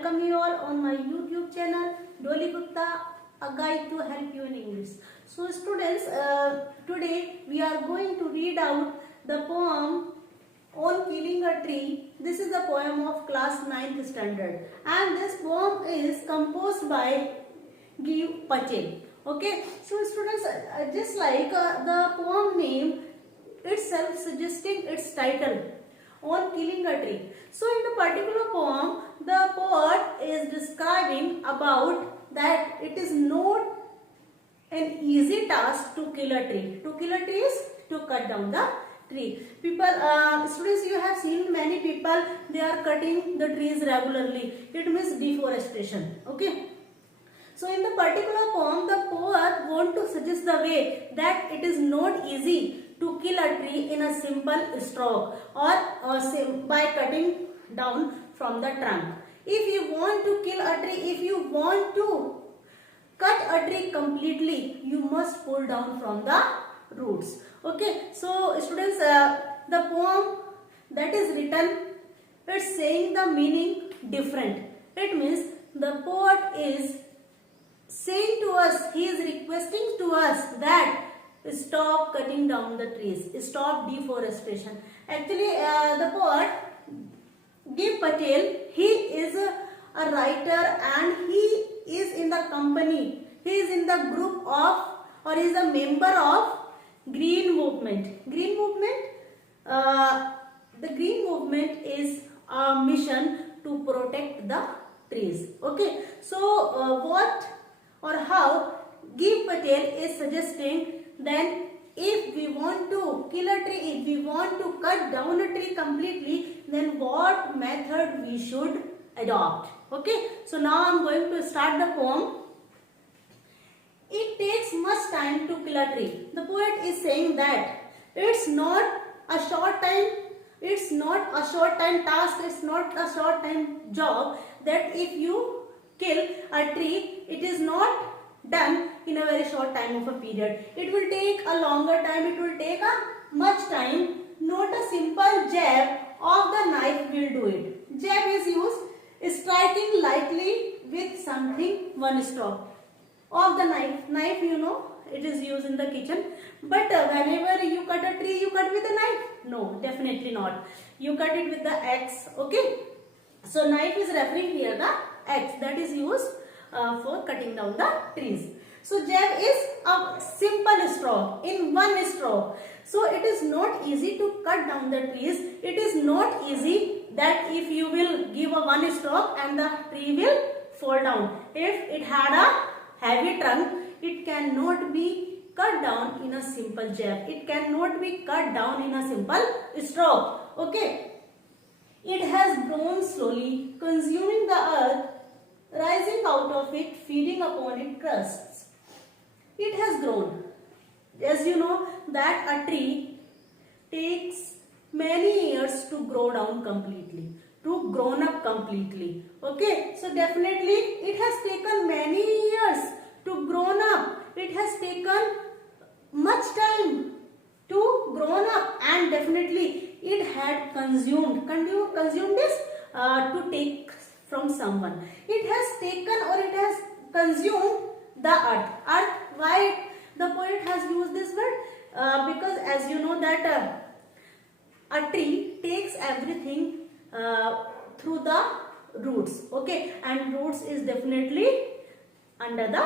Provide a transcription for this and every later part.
welcome you all on my YouTube channel Dolly Gupta, a guide to help you in English. So students, today we are going to read out the poem On Killing a Tree. This is the poem of class 9th standard, and this poem is composed by Giv Patel. Okay, so students, just like the poem name itself suggesting its title, On Killing a Tree. So in the particular poem, the poet is describing about that it is not an easy task to kill a tree. To kill a tree is to cut down the tree. People, students, you have seen many people, they are cutting the trees regularly. It means deforestation. Okay. So in the particular poem, the poet want to suggest the way that it is not easy to kill a tree in a simple stroke or by cutting down from the trunk. If you want to kill a tree, if you want to cut a tree completely, you must pull down from the roots. Okay, so students, the poem that is written, it's saying the meaning different. It means the poet is saying to us, he is requesting to us that stop cutting down the trees, stop deforestation. Actually, the poet Giv Patel, he is a writer and he is in the company, he is in the group of, or he is a member of Green Movement. Green Movement, the Green Movement is a mission to protect the trees. Okay, so what or how Giv Patel is suggesting, then if we want to kill a tree, if we want to cut down a tree completely, then what method we should adopt. Okay, so now I am going to start the poem. It takes much time to kill a tree. The poet is saying that it's not a short time, it's not a short time task, it's not a short time job, that if you kill a tree, it is not done in a very short time of a period. It will take a longer time, it will take a much time. Not a simple jab of the knife will do it. Jab is used striking lightly with something, one stroke. Of the knife, knife you know, it is used in the kitchen, but whenever you cut a tree, you cut with a knife? No, definitely not. You cut it with the axe. Okay, so knife is referring here the axe that is used for cutting down the trees. So jab is a simple stroke, in one stroke. So it is not easy to cut down the trees. It is not easy that if you will give a one stroke and the tree will fall down. If it had a heavy trunk, it cannot be cut down in a simple jab. It cannot be cut down in a simple stroke. Okay. It has grown slowly, consuming the earth, rising out of it, feeding upon its crusts. It has grown. As you know that a tree takes many years to grow down completely, to grown up completely. Okay, so definitely it has taken many years to grown up. It has taken much time to grown up, and definitely it had consumed this to take from someone. It has taken or it has consumed the earth. Earth, why the poet has used this word? Because as you know that a tree takes everything through the roots. Okay, and roots is definitely under the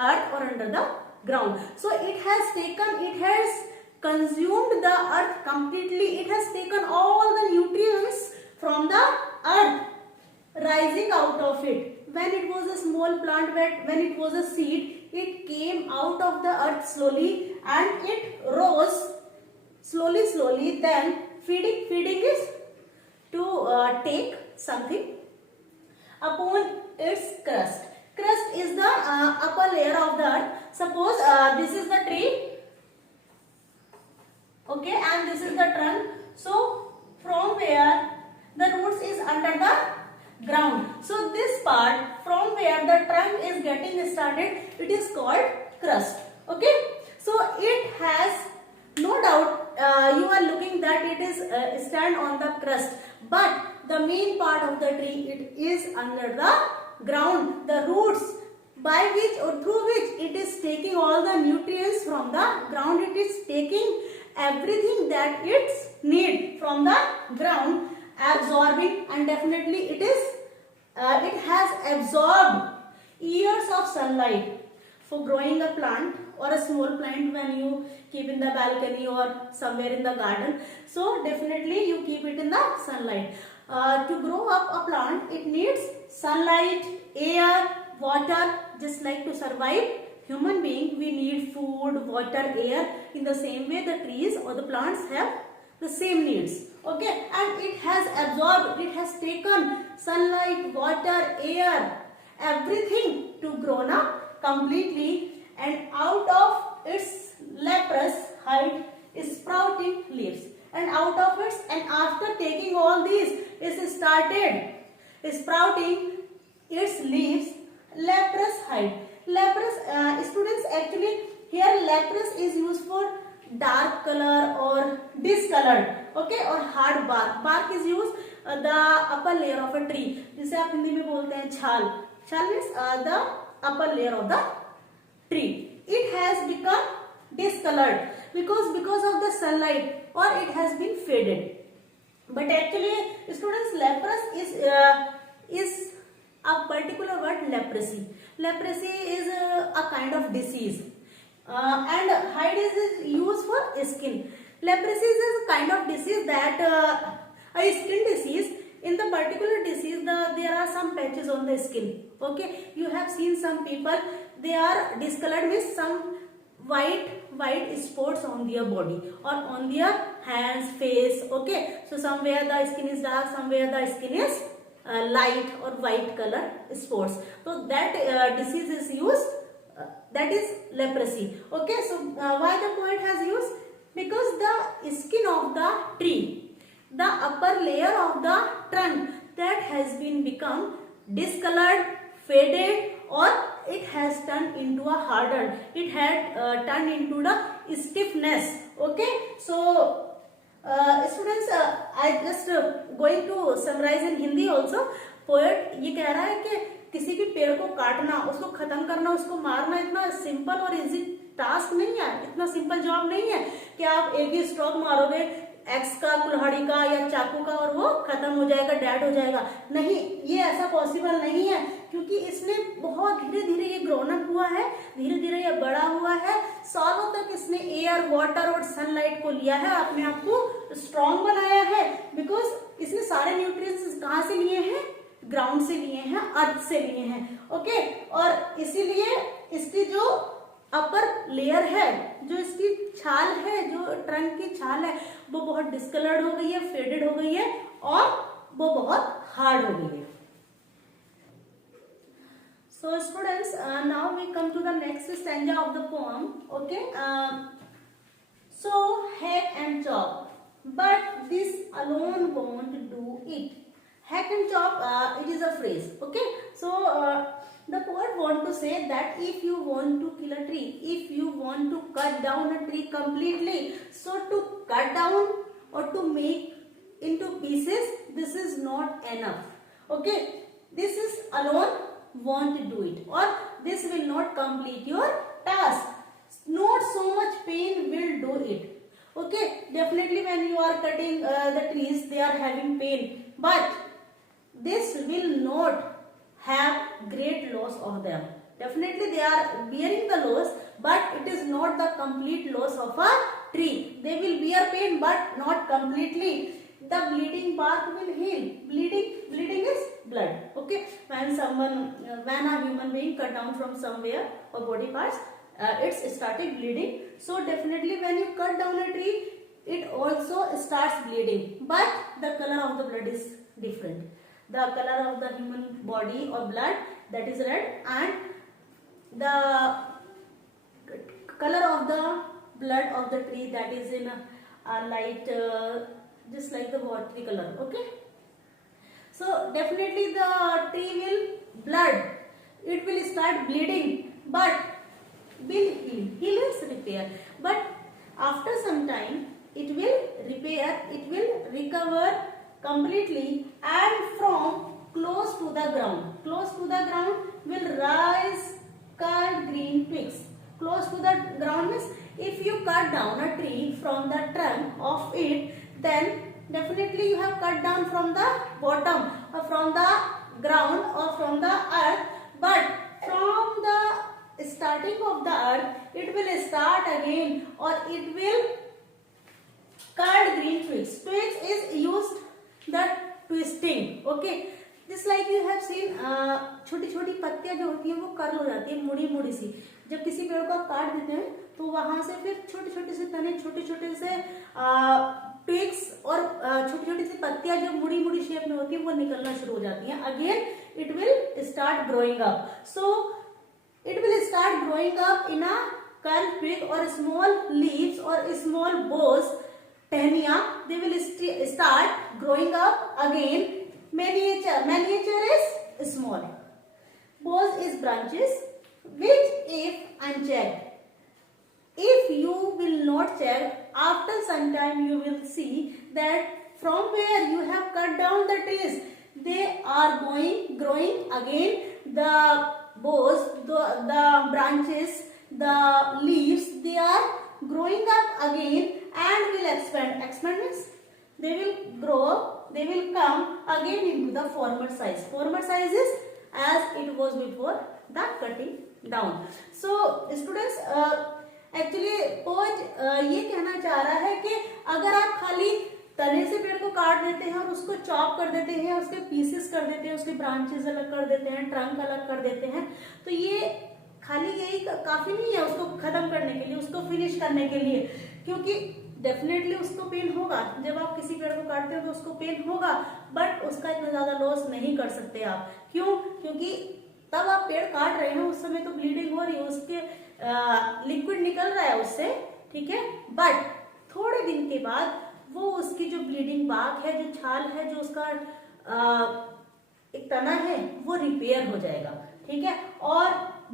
earth or under the ground. So it has consumed the earth completely. It has taken all the nutrients from the earth, rising out of it. When it was a small plant, when it was a seed, it came out of the earth slowly and it rose slowly. Then feeding is to take something upon its crust. Crust is the upper layer of the earth. Suppose this is the tree, okay, and this is the trunk. So from where the roots is under the ground. So this part from where the trunk is getting started, it is called crust. Okay, so it has no doubt you are looking that it is stand on the crust, but the main part of the tree, it is under the ground. The roots by which or through which it is taking all the nutrients from the ground. It is taking everything that it's need from the ground, absorbing, and definitely it has absorbed years of sunlight for growing a plant or a small plant when you keep in the balcony or somewhere in the garden. So definitely you keep it in the sunlight. To grow up a plant, it needs sunlight, air, water. Just like to survive human being, we need food, water, air. In the same way, the trees or the plants have the same needs. Okay, and it has absorbed, it has taken sunlight, water, air, everything to grow up completely, and out of its leprous height is sprouting leaves, and out of its, and after taking all these, it started sprouting its leaves. Leprous height. Leprous, students, actually here leprous is used for dark color or discolored, okay, or hard bark. Bark is used the upper layer of a tree, जिसे आप हिंदी में बोलते हैं छाल. छाल means the upper layer of the tree. It has become discolored because of the sunlight, or it has been faded. But actually, students, leprous is a particular word, leprosy. Leprosy is a kind of disease, and hide is used for skin. Leprosy is a kind of disease that a skin disease. In the particular disease, there are some patches on the skin. Okay, you have seen some people, they are discolored with some white spots on their body or on their hands, face. Okay, so somewhere the skin is dark, somewhere the skin is light or white color spots. So that disease is used, that is leprosy. Okay, so why the poet has used? Because the skin of the tree, the upper layer of the trunk, that has been become discolored, faded, or it has turned into a hardened, it had turned into the stiffness. Okay, so students, I just going to summarize in Hindi also. Poet ये कह रहा है कि किसी भी पेड़ को काटना, उसको खत्म करना, उसको मारना इतना सिंपल और इजी टास्क नहीं है, इतना सिंपल जॉब नहीं है कि आप एक ही स्ट्रोक मारोगे एक्स का, कुल्हाड़ी का या चाकू का और वो खत्म हो जाएगा, डेड हो जाएगा. नहीं, ये ऐसा पॉसिबल नहीं है, क्योंकि इसने बहुत धीरे धीरे ये ग्रोन अप हुआ है, धीरे धीरे ये बड़ा हुआ है. सालों तक इसने एयर, वाटर और सनलाइट को लिया है, अपने आप को स्ट्रॉन्ग बनाया है. बिकॉज इसने सारे न्यूट्रिएंट्स कहाँ से लिए हैं? ग्राउंड से लिए हैं, अर्थ से लिए हैं. ओके, और इसीलिए इसकी जो अपर लेयर है, जो इसकी छाल है, जो ट्रंक की छाल है, वो बहुत डिस्कलर्ड हो गई है, फेडेड हो गई है, और वो बहुत हार्ड हो गई है. So students, now we come to the next stanza of the poem. Okay, so hack and chop, but this alone won't do it. Hack and chop, it is a phrase. Okay, so the poet want to say that if you want to kill a tree, if you want to cut down a tree completely, so to cut down or to make into pieces, this is not enough. Okay, this is alone won't do it, or this will not complete your task. Not so much pain will do it. Okay, definitely when you are cutting the trees, they are having pain, but this will not have great loss of them. Definitely they are bearing the loss, but it is not the complete loss of a tree. They will bear pain, but not completely. The bleeding bark will heal. Bleeding is blood. Okay, when a human being cut down from somewhere or body parts, it's started bleeding. So definitely when you cut down a tree, it also starts bleeding, but the color of the blood is different. The color of the human body or blood, that is red, and the color of the blood of the tree, that is in a light, just like the watery color. Okay, so definitely the tree will blood, it will start bleeding, but will heal is repair. But after some time it will repair, it will recover completely, and from close to the ground. Close to the ground will rise curved green twigs. Close to the ground means if you cut down a tree from the trunk of it, then definitely you have cut down from the bottom or from the ground or from the earth, but from the starting of the earth it will start again or it will cut green twigs. Twigs is used the twisting. Okay, just like you have seen छोटी छोटी पत्तियां जो होती हैं वो curl हो जाती है, मुड़ी मुड़ी सी. जब किसी पेड़ को आप काट देते हैं तो वहां से फिर छोटे छोटे से तने, छोटे छोटे से ट्विग्स और छोटी छोटी सी पत्तियां जो मुड़ी मुड़ी शेप में होती है वो निकलना शुरू हो जाती हैं. Again it will start growing up. So it will start growing up in a curve twig और स्मॉल लीव्स और स्मॉल बोज, टहनियां, they will start growing up again. Miniature is small. Bose is branches which if unchecked, if you will not check, after some time you will see that from where you have cut down the trees, they are growing again. The boughs, the branches, the leaves, they are growing up again and will expand. Expand means they will grow, they will come again into the former size. Former size is as it was before the cutting down. So students, actually pose ये कहना चाह रहा है कि अगर आप खाली तने से पेड़ को काट देते हैं और उसको चॉप कर देते हैं, उसके पीसेस कर देते हैं, उसके ब्रांचेस अलग कर देते हैं, ट्रंक अलग कर देते हैं, तो ये खाली यही काफी नहीं है उसको खत्म करने के लिए, उसको फिनिश करने के लिए, क्योंकि डेफिनेटली उसको पेन होगा. जब आप किसी पेड़ को काटते हो तो उसको पेन होगा, बट उसका इतना ज्यादा लॉस नहीं कर सकते आप. क्यों? क्योंकि तब आप पेड़ काट रहे हैं उस समय तो ब्लीडिंग हो रही है, उसके लिक्विड निकल रहा है उससे, ठीक है, बट थोड़े दिन के बाद वो उसकी जो ब्लीडिंग बाक है, जो छाल है, जो उसका एक तना है, वो रिपेयर हो जाएगा. ठीक है, और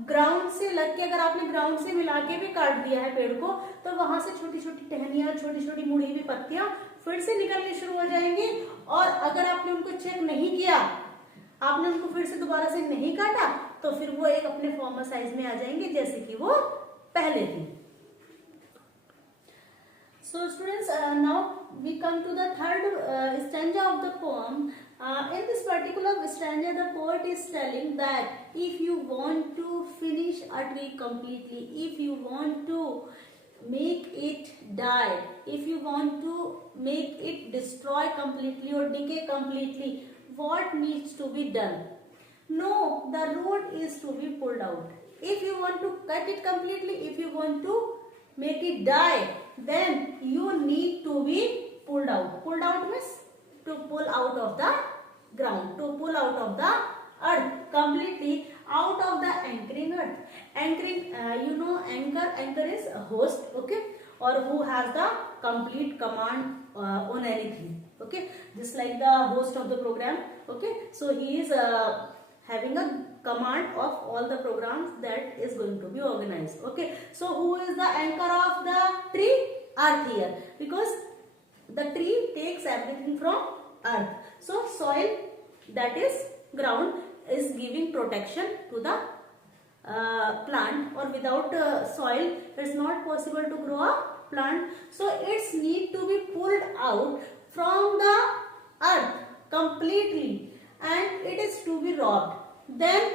ग्राउंड से लग के, अगर आपने ग्राउंड से मिला के भी काट दिया है पेड़ को, तो वहां से छोटी छोटी टहनियां, छोटी छोटी मुड़ी हुई पत्तियां फिर से निकलनी शुरू हो जाएंगी. और अगर आपने उनको चेक नहीं किया, आपने उनको फिर से दोबारा से नहीं काटा, तो फिर वो एक अपने फॉर्मर साइज में आ जाएंगे जैसे कि वो पहले थी. So students, now we come to the third stanza of the poem. In this particular stanza, the poet is telling that if you want to finish a tree completely, if you want to make it die, if you want to make it destroy completely or decay completely, what needs to be done? No, the root is to be pulled out. If you want to cut it completely, if you want to make it die, then you need to be pulled out. Pulled out means to pull out of the ground, to pull out of the earth completely, out of the anchoring earth. Anchoring, you know, anchor is a host, okay, or who has the complete command on anything, okay, just like the host of the program, okay, so he is having a command of all the programs that is going to be organized. Okay, so who is the anchor of the tree? Earth here, because the tree takes everything from earth. So soil, that is ground, is giving protection to the plant, or without soil it is not possible to grow a plant. So its need to be pulled out from the earth completely, and it is to be robbed. Then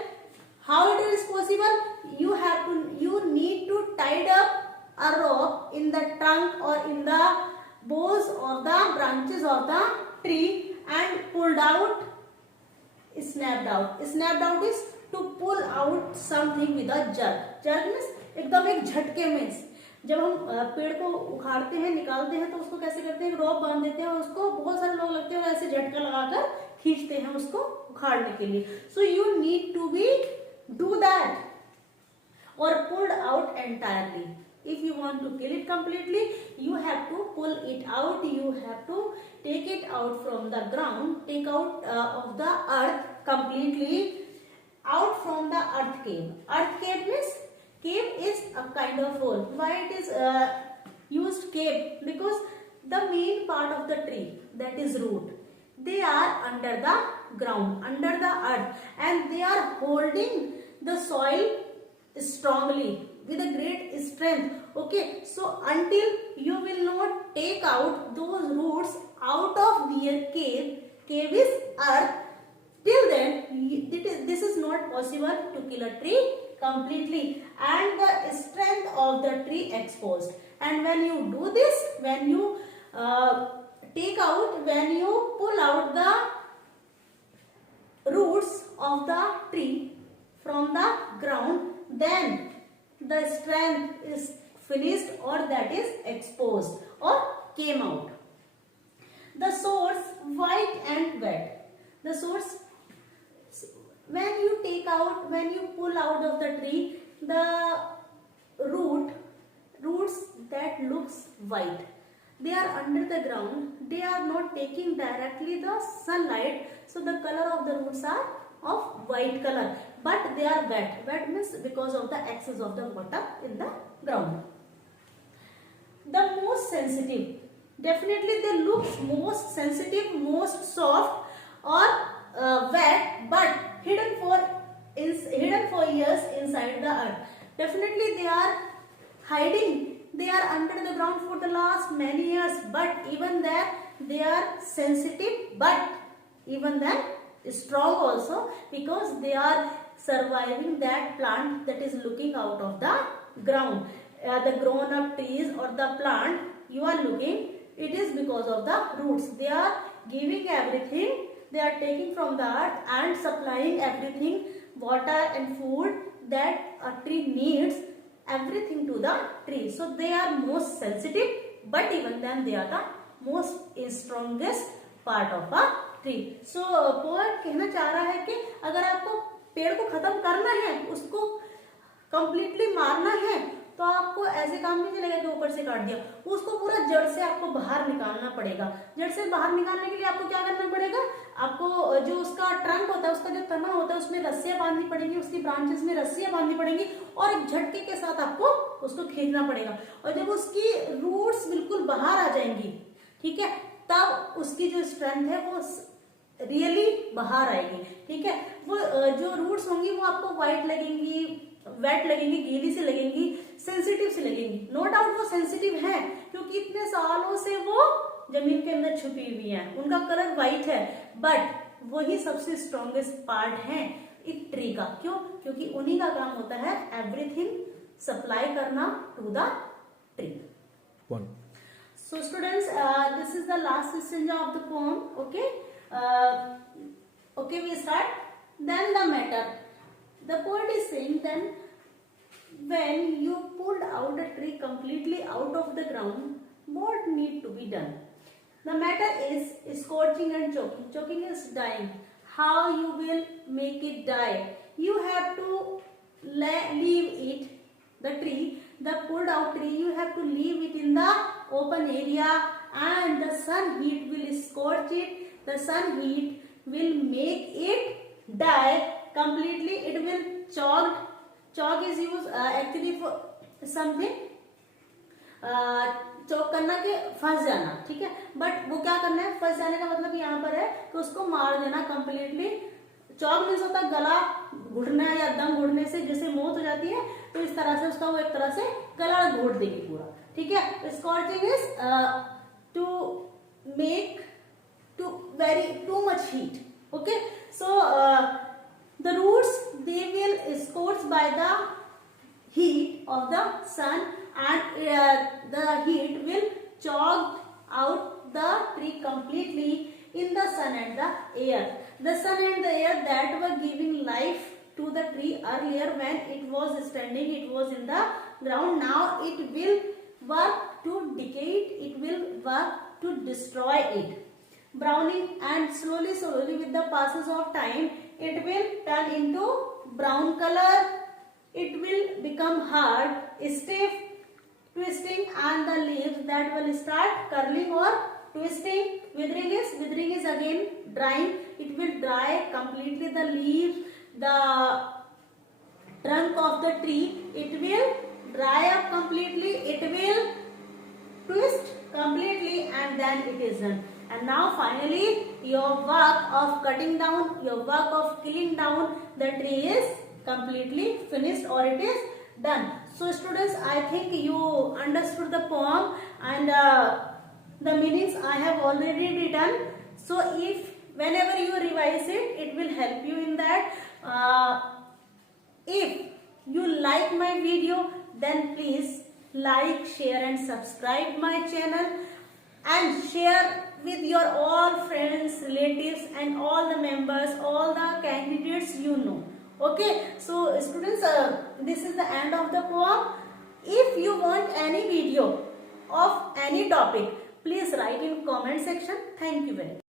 how it is possible? You need to tie up a rope in the trunk or in the boughs or the branches of the tree and pulled out, snapped out. Snapped out is to pull out something with a jerk. Jerk means एकदम एक झटके में. जब हम पेड़ को उखाड़ते हैं, निकालते हैं, तो उसको कैसे करते हैं, रॉप बांध देते हैं और उसको बहुत सारे लोग लगते हैं और ऐसे झटका लगाकर खींचते हैं उसको उखाड़ने के लिए. So you need to be do that or pulled out entirely. If you want to kill it completely, you have to pull it out, you have to take it out from the ground, take out of the earth completely, out from the earth cave. Earth cave means, cave is a kind of hole. Why it is used cave? Because the main part of the tree, that is root, they are under the ground, under the earth, and they are holding the soil strongly with a great strength. Okay, so until you will not take out those roots out of their cave is earth, till then this is not possible to kill a tree completely and the strength of the tree exposed. And when you do this, when you when you pull out the roots of the tree from the ground, then the strength is finished or that is exposed or came out. The source white and wet. The source, when you pull out of the tree the roots that looks white, they are under the ground, they are not taking directly the sunlight, so the color of the roots are of white color, but they are wet. Wet means because of the excess of the water in the ground. The most sensitive, definitely they look most sensitive, most soft or wet, but hidden for years inside the earth. Definitely they are hiding, they are under the ground for the last many years, but even there they are sensitive, but even then strong also, because they are surviving that plant that is looking out of the ground. The grown up trees or the plant you are looking, it is because of the roots. They are giving everything, they are taking from the earth and supplying everything, water and food that a tree needs, everything to the tree. So they are most sensitive, but even then they are the most strongest part of a tree. So poet कहना चाह रहा है कि अगर आपको पेड़ को खत्म करना है, उसको कंप्लीटली मारना है, तो आपको ऐसे काम नहीं चलेगा कि ऊपर से काट दिया, उसको पूरा जड़ से आपको बाहर निकालना पड़ेगा. जड़ से बाहर निकालने के लिए आपको क्या करना पड़ेगा, आपको जो उसका ट्रंक होता है, उसका जो तना होता है, उसमें रस्सियां बांधनी पड़ेंगी, उसकी ब्रांचेस में रस्सियां बांधनी पड़ेंगी और एक झटके के साथ आपको उसको खींचना पड़ेगा. और जब उसकी रूट्स बिल्कुल बाहर आ जाएंगी, ठीक है, तब उसकी जो स्ट्रेंथ है वो रियली बाहर आएगी. ठीक है, वो जो रूट्स होंगी वो आपको वाइट लगेंगी, वेट लगेंगी, गीली से लगेंगी, सेंसिटिव से लगेंगी. नो डाउट वो सेंसिटिव है, क्योंकि इतने सालों से वो जमीन के अंदर छुपी हुई है, उनका कलर वाइट है, बट वही सबसे स्ट्रॉन्गेस्ट पार्ट है एक ट्री का. क्यों? क्योंकि उन्हीं का काम होता है एवरीथिंग सप्लाई करना to the tree. So students, this is the last stanza of the poem. Okay. Okay, we start. Then the matter. The poet is saying, then when you pulled out a tree completely out of the ground, what need to be done? The matter is scorching and choking. Choking is dying. How you will make it die? You have to leave it, the tree, the pulled out tree, you have to leave it in the open area, and the sun heat will scorch it. The sun heat will make it die completely. It will choke. Choke is used actually for something. चौक करना के फंस जाना, ठीक है, but वो क्या करना है, फंस जाने का मतलब यहाँ पर है कि उसको मार देना कंप्लीटली. चौक मीन्स होता है गला घुटना या दम घुटने से जैसे मौत हो जाती है, तो इस तरह से उसका वो एक तरह से गला घोट देगी पूरा. ठीक है, scorching is to make too much heat. Okay, so the roots, they will scorched by the heat of the sun, and the heat will choke out the tree completely in the sun and the air. The sun and the air that were giving life to the tree earlier when it was standing, it was in the ground. Now it will work to decay it, it will work to destroy it. Browning, and slowly with the passes of time, it will turn into brown color. It will become hard, stiff, twisting, and the leaves that will start curling or twisting. Withering is again drying. It will dry completely. The leaves, the trunk of the tree, it will dry up completely. It will twist completely, and then it is done. And now finally your work of cutting down, your work of killing down the tree is completely finished or it is done. So students, I think you understood the poem and the meanings I have already written. So if whenever you revise it, it will help you in that. If you like my video, then please like, share and subscribe my channel and share with your all friends, relatives and all the members, all the candidates you know. Okay, so students, this is the end of the poem. If you want any video of any topic, please write in comment section. Thank you very much.